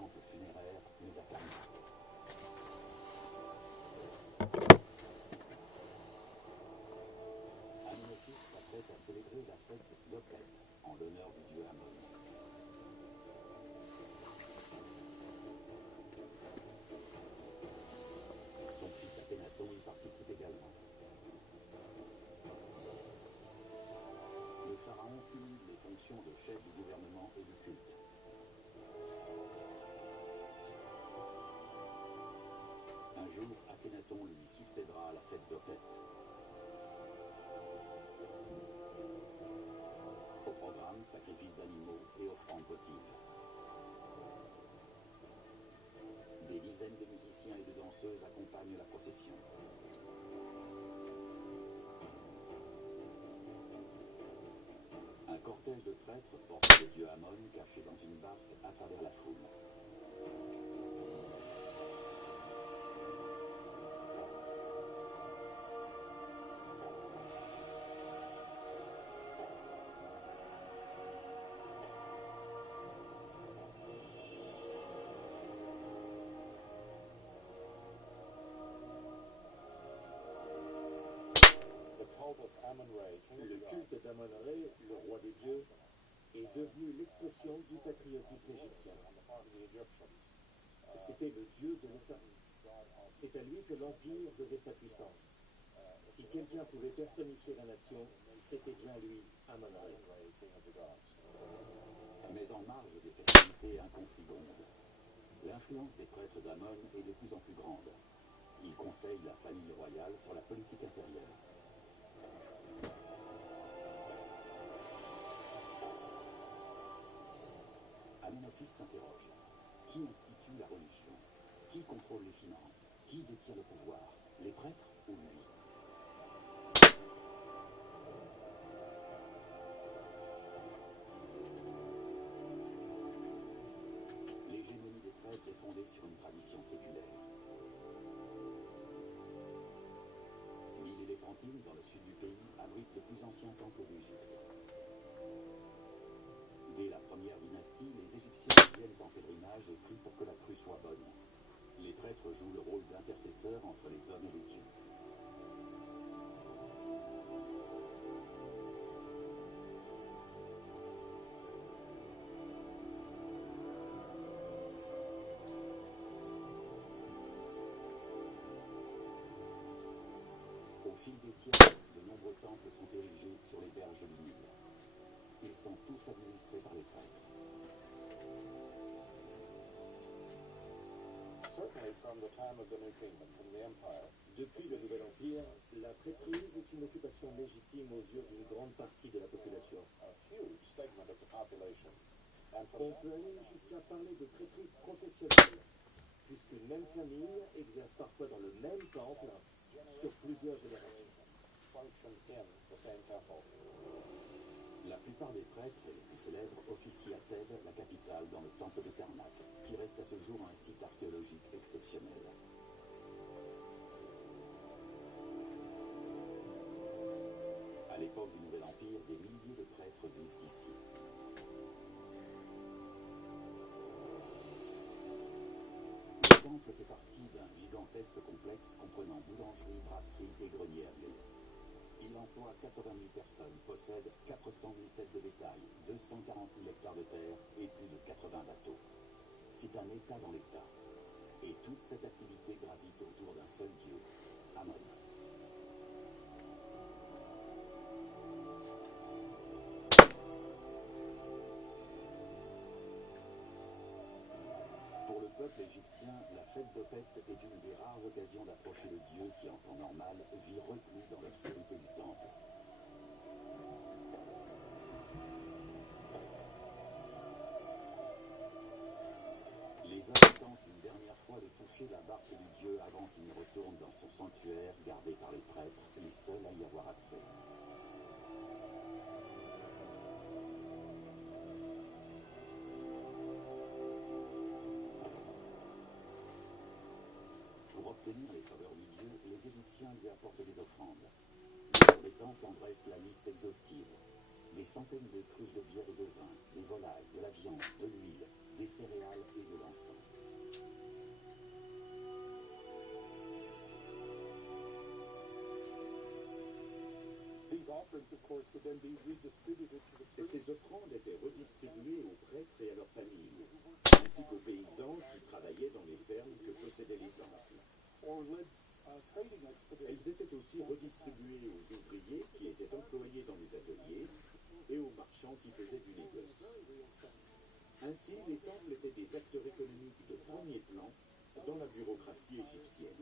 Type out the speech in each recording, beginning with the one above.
temple funéraire mis à Karnak. Amenophis s'apprête à célébrer la fête d'Opet en l'honneur du dieu Amon. Son fils Akhenaton y participe également. Le pharaon cumule les fonctions de chef du gouvernement et du culte. Un jour, Akhenaton lui succédera à la fête d'Opet. Au programme, sacrifice d'animaux et offrandes votives. Des dizaines de musiciens et de danseuses accompagnent la procession. Un cortège de prêtres porte le dieu Amon caché dans une barque à travers la foule. Le culte d'Amon-Ré, le roi des dieux, est devenu l'expression du patriotisme égyptien. C'était le dieu de l'État. C'est à lui que l'Empire devait sa puissance. Si quelqu'un pouvait personnifier la nation, c'était bien lui, Amon-Ré. Mais en marge des festivités, un conflit gronde. L'influence des prêtres d'Amon est de plus en plus grande. Ils conseillent la famille royale sur la politique intérieure. Amenophis s'interroge. Qui institue la religion? Qui contrôle les finances? Qui détient le pouvoir? Les prêtres ou lui? L'hégémonie des prêtres est fondée sur une tradition séculaire. L'île éléphantine, dans le sud du pays, abrite le plus ancien temple d'Égypte. Dès la première dynastie, les Égyptiens viennent en pèlerinage et prient pour que la crue soit bonne. Les prêtres jouent le rôle d'intercesseurs entre les hommes et les dieux. Au fil des siècles, de nombreux temples sont érigés sur les berges du Nil. Ils sont tous administrés par les prêtres. Depuis le Nouvel Empire, la prêtrise est une occupation légitime aux yeux d'une grande partie de la population. On peut aller jusqu'à parler de prêtrise professionnelle, puisqu'une même famille exerce parfois dans le même temple sur plusieurs générations. La plupart des prêtres, les plus célèbres, officient à Thèbes, la capitale, dans le temple de Karnak, qui reste à ce jour un site archéologique exceptionnel. À l'époque du Nouvel Empire, des milliers de prêtres vivent ici. Le temple fait partie d'un gigantesque complexe comprenant boulangerie, brasserie et grenier à blé. Il emploie 80 000 personnes, possède 400 000 têtes de bétail, 240 000 hectares de terre et plus de 80 bateaux. C'est un État dans l'État. Et toute cette activité gravite autour d'un seul dieu, Amon. Pour le peuple égyptien, la fête d'Opet est une des rares occasions d'approcher le dieu qui, en temps normal, vit reclus dans l'obscurité du temple. Les hommes tentent une dernière fois de toucher la barque du dieu avant qu'il ne retourne dans son sanctuaire gardé par les prêtres, les seuls à y avoir accès. Pour obtenir les faveurs du dieu, les Égyptiens lui apportent des offrandes. Les temples en dressent la liste exhaustive. Des centaines de cruches de bière et de vin, des volailles, de la viande, de l'huile, des céréales et de l'encens. Ces offrandes étaient redistribuées aux prêtres et à leurs familles, ainsi qu'aux paysans qui travaillaient dans les fermes que possédaient les temples. Elles étaient aussi redistribuées aux ouvriers qui étaient employés dans les ateliers et aux marchands qui faisaient du négoce. Ainsi, les temples étaient des acteurs économiques de premier plan dans la bureaucratie égyptienne.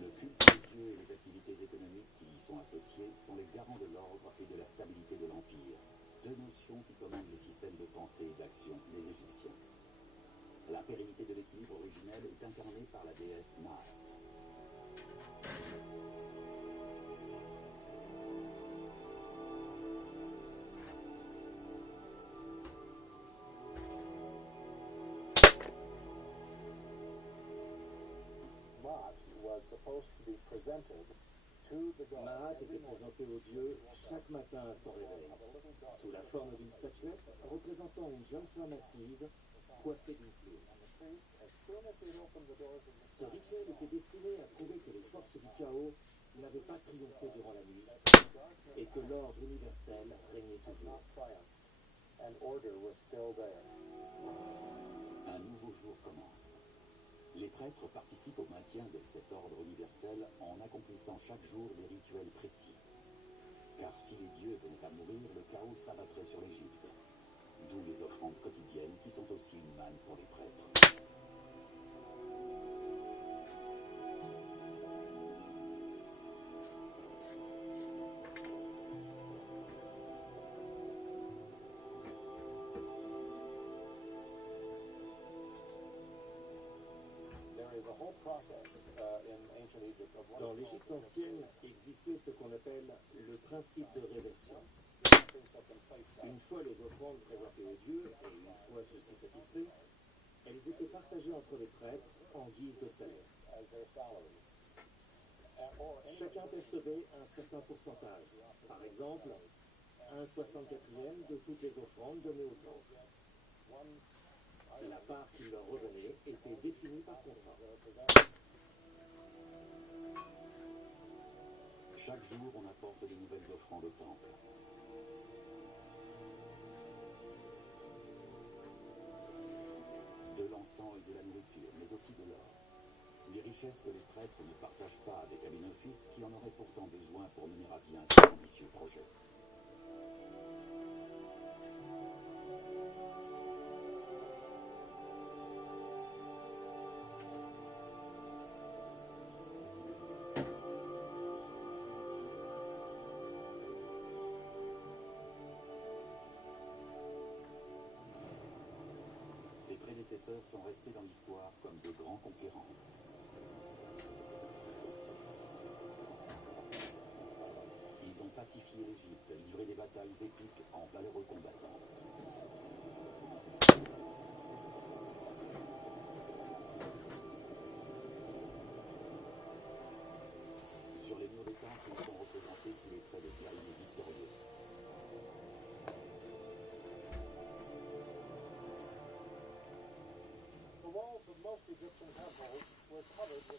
Le culte des dieux et les activités économiques qui y sont associées sont les garants de l'ordre et de la stabilité de l'Empire, deux notions qui commandent les systèmes de pensée et d'action des Égyptiens. La pérennité de l'équilibre originel est incarnée par la déesse Maat. Maat était présenté aux dieux chaque matin à son réveil, sous la forme d'une statuette représentant une jeune femme assise, coiffée d'une plume. Ce rituel était destiné à prouver que les forces du chaos n'avaient pas triomphé durant la nuit et que l'ordre universel régnait toujours. Un nouveau jour commence. Les prêtres participent au maintien de cet ordre universel en accomplissant chaque jour des rituels précis. Car si les dieux venaient à mourir, le chaos s'abattrait sur l'Égypte. D'où les offrandes quotidiennes qui sont aussi une manne pour les prêtres. Dans l'Égypte ancienne existait ce qu'on appelle le principe de réversion. Une fois les offrandes présentées aux dieux, et une fois ceux-ci satisfaits, elles étaient partagées entre les prêtres en guise de salaire. Chacun percevait un certain pourcentage, par exemple, 1/64e de toutes les offrandes données au temple. La part qui leur revenait était définie par contrat. Chaque jour, on apporte de nouvelles offrandes au temple. De l'encens et de la nourriture, mais aussi de l'or. Des richesses que les prêtres ne partagent pas avec Amenophis, qui en aurait pourtant besoin pour mener à bien ses ambitieux projets. Ses prédécesseurs sont restés dans l'histoire comme de grands conquérants. Ils ont pacifié l'Égypte, livré des batailles épiques en valeureux combattants. Sur les murs des temples, ils sont représentés sous les traits de guerriers victorieux.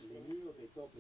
Les murs des temples